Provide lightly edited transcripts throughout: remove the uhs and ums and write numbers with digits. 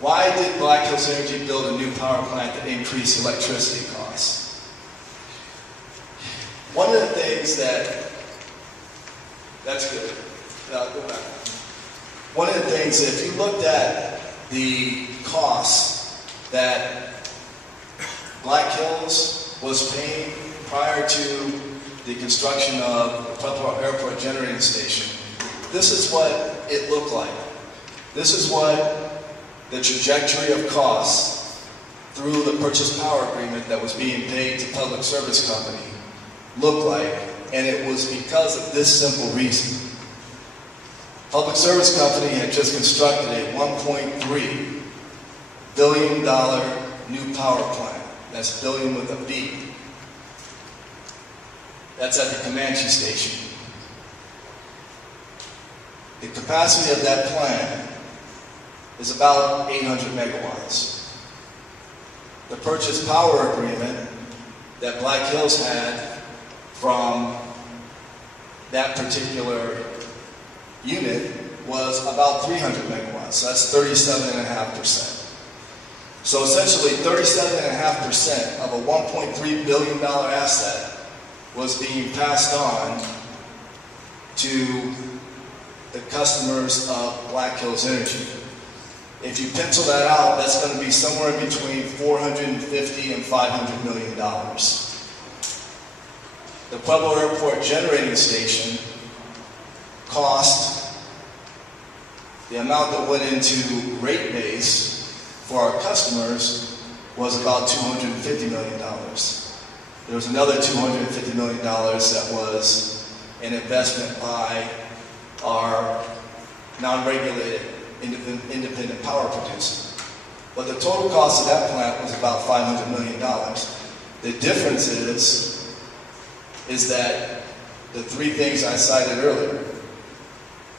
Why did Black Hills Energy build a new power plant that increased electricity costs? One of the things that's good. Go back. One of the things, if you looked at the costs that Black Hills was paying prior to the construction of the Pueblo Airport Generating Station, this is what it looked like. This is what the trajectory of costs through the purchase power agreement that was being paid to Public Service Company looked like, and it was because of this simple reason. Public Service Company had just constructed a $1.3 billion new power plant. That's billion with a B. That's at the Comanche Station. The capacity of that plant is about 800 megawatts. The purchase power agreement that Black Hills had from that particular unit was about 300 megawatts. So that's 37.5%. So essentially 37.5% of a $1.3 billion asset was being passed on to the customers of Black Hills Energy. If you pencil that out, that's going to be somewhere between $450 and $500 million. The Pueblo Airport Generating Station cost, the amount that went into rate base for our customers was about $250 million. There was another $250 million that was an investment by our non-regulated independent power producer. But the total cost of that plant was about $500 million. The difference is that the three things I cited earlier,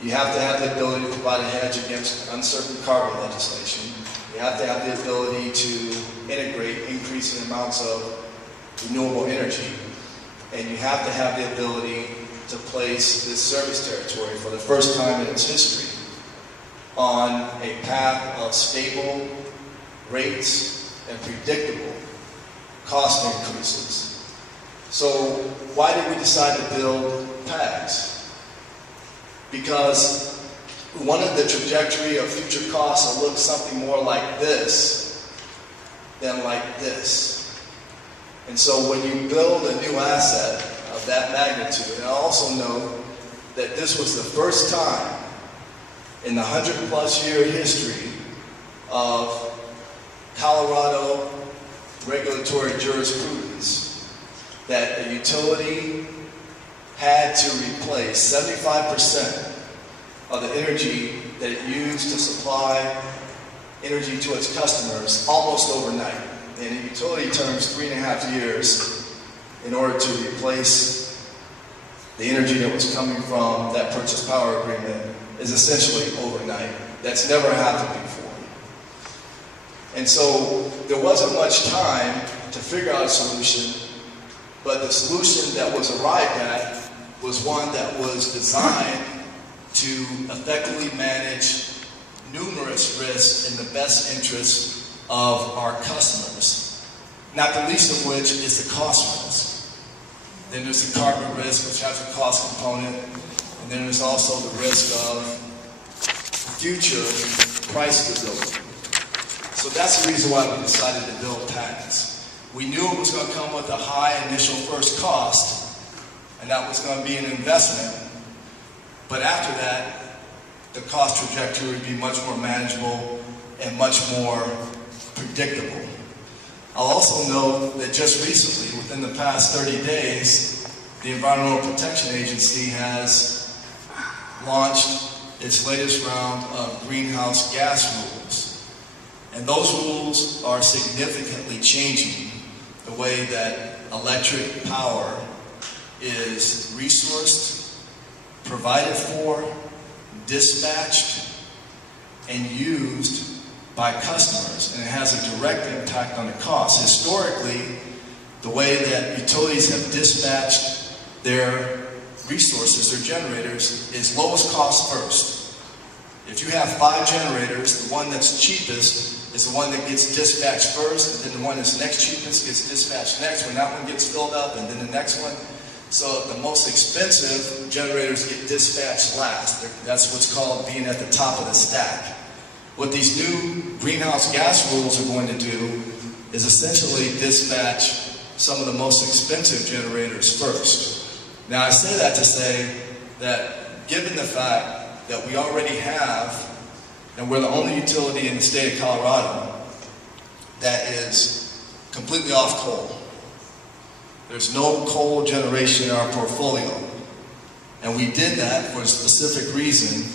you have to have the ability to provide a hedge against uncertain carbon legislation. You have to have the ability to integrate increasing amounts of renewable energy. And you have to have the ability to place this service territory for the first time in its history on a path of stable rates and predictable cost increases. So why did we decide to build PAGs? Because we wanted the trajectory of future costs to look something more like this than like this. And so when you build a new asset of that magnitude, and I also know that this was the first time in the 100-plus year history of Colorado regulatory jurisprudence that a utility had to replace 75% of the energy that it used to supply energy to its customers almost overnight. And in utility terms, 3.5 years in order to replace the energy that was coming from that purchase power agreement is essentially overnight. That's never happened before. And so there wasn't much time to figure out a solution, but the solution that was arrived at was one that was designed to effectively manage numerous risks in the best interest of our customers, not the least of which is the cost risk. Then there's the carbon risk, which has a cost component, and then there's also the risk of future price stability. So that's the reason why we decided to build patents. We knew it was going to come with a high initial first cost, and that was going to be an investment. But after that, the cost trajectory would be much more manageable and much more predictable. I'll also note that just recently, within the past 30 days, the Environmental Protection Agency has launched its latest round of greenhouse gas rules. And those rules are significantly changing the way that electric power is resourced, provided for, dispatched, and used by customers, and it has a direct impact on the cost. Historically, the way that utilities have dispatched their resources, their generators, is lowest cost first. If you have 5 generators, the one that's cheapest is the one that gets dispatched first, and then the one that's next cheapest gets dispatched next when that one gets filled up, and then the next one. So the most expensive generators get dispatched last. That's what's called being at the top of the stack. What these new greenhouse gas rules are going to do is essentially dispatch some of the most expensive generators first. Now I say that to say that given the fact that we already have, and we're the only utility in the state of Colorado that is completely off coal. There's no coal generation in our portfolio. And we did that for a specific reason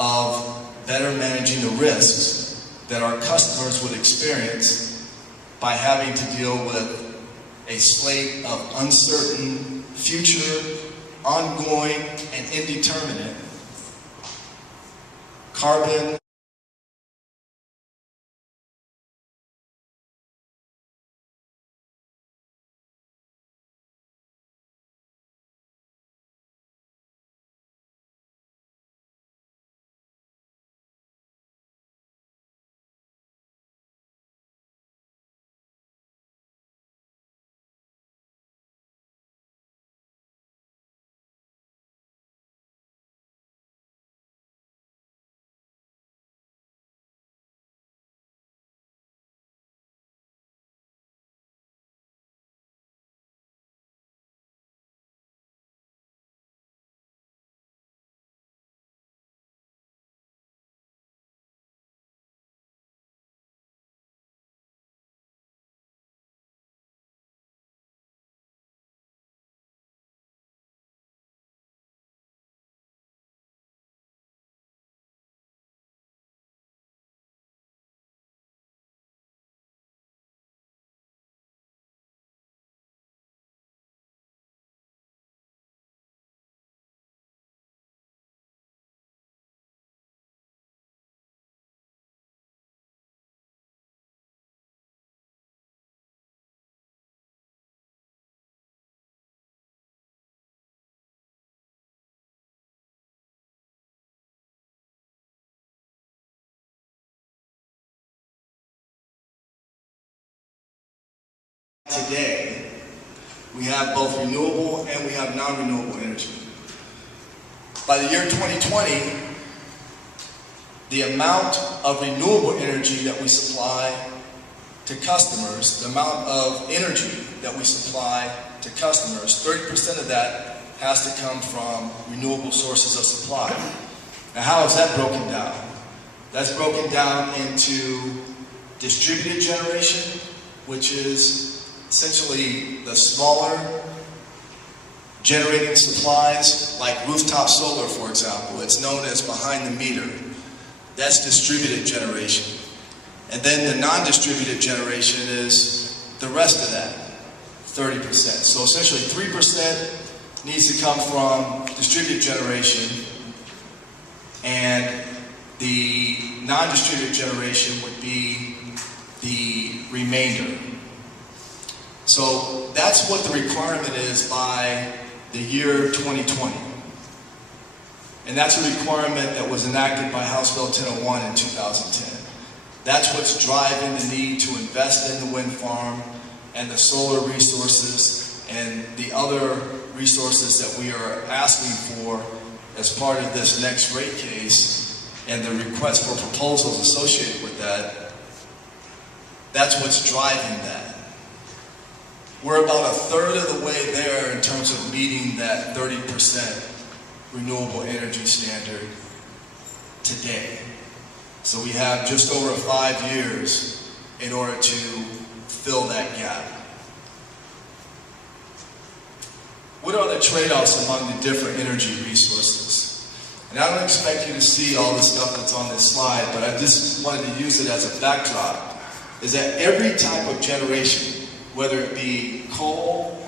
of better managing the risks that our customers would experience by having to deal with a slate of uncertain, future, ongoing, and indeterminate carbon today, we have both renewable and we have non-renewable energy. By the year 2020, the amount of renewable energy that we supply to customers, the amount of energy that we supply to customers, 30% of that has to come from renewable sources of supply. Now, how is that broken down? That's broken down into distributed generation, which is essentially the smaller generating supplies, like rooftop solar, for example. It's known as behind the meter. That's distributed generation. And then the non-distributed generation is the rest of that, 30%. So essentially 3% needs to come from distributed generation, and the non-distributed generation would be the remainder. So that's what the requirement is by the year 2020. And that's a requirement that was enacted by House Bill 1001 in 2010. That's what's driving the need to invest in the wind farm and the solar resources and the other resources that we are asking for as part of this next rate case and the request for proposals associated with that. That's what's driving that. We're about a third of the way there in terms of meeting that 30% renewable energy standard today. So we have just over 5 years in order to fill that gap. What are the trade-offs among the different energy resources? And I don't expect you to see all the stuff that's on this slide, but I just wanted to use it as a backdrop, is that every type of generation, whether it be coal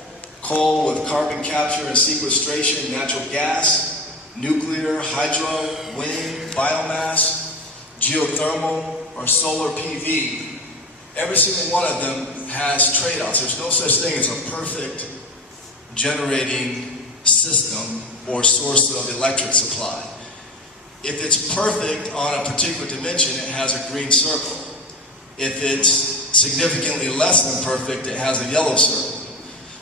with carbon capture and sequestration, natural gas, nuclear, hydro, wind, biomass, geothermal, or solar PV, every single one of them has trade-offs. There's no such thing as a perfect generating system or source of electric supply. If it's perfect on a particular dimension, it has a green circle. If it's significantly less than perfect, it has a yellow circle.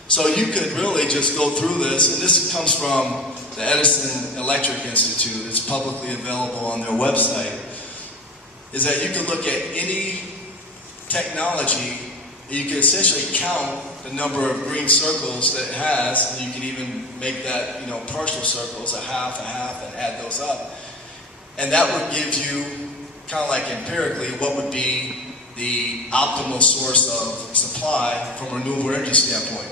So you could really just go through this, and this comes from the Edison Electric Institute. It's publicly available on their website. Is that you can look at any technology, and you can essentially count the number of green circles that it has, and you can even make that, partial circles, a half, and add those up. And that would give you, kind of like empirically, what would be the optimal source of supply from a renewable energy standpoint.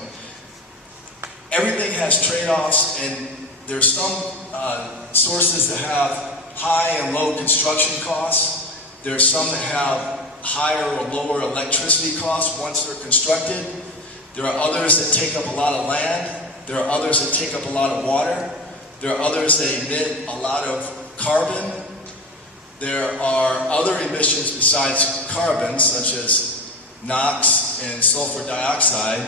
Everything has trade-offs, and there's some sources that have high and low construction costs. There's some that have higher or lower electricity costs once they're constructed. There are others that take up a lot of land. There are others that take up a lot of water. There are others that emit a lot of carbon. There are other emissions besides carbon, such as NOx and sulfur dioxide.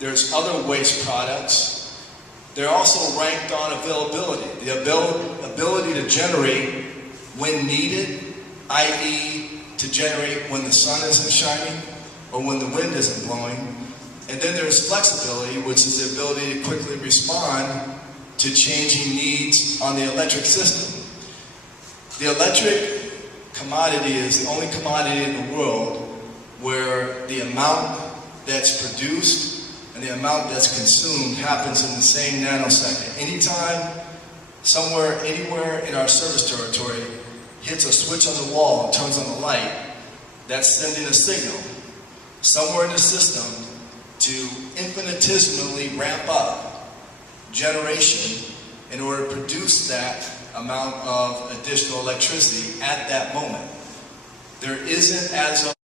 There's other waste products. They're also ranked on availability. The ability to generate when needed, i.e. to generate when the sun isn't shining or when the wind isn't blowing. And then there's flexibility, which is the ability to quickly respond to changing needs on the electric system. The electric commodity is the only commodity in the world where the amount that's produced and the amount that's consumed happens in the same nanosecond. Anytime, somewhere, anywhere in our service territory hits a switch on the wall and turns on the light, that's sending a signal somewhere in the system to infinitesimally ramp up generation in order to produce that amount of additional electricity at that moment. There isn't, as of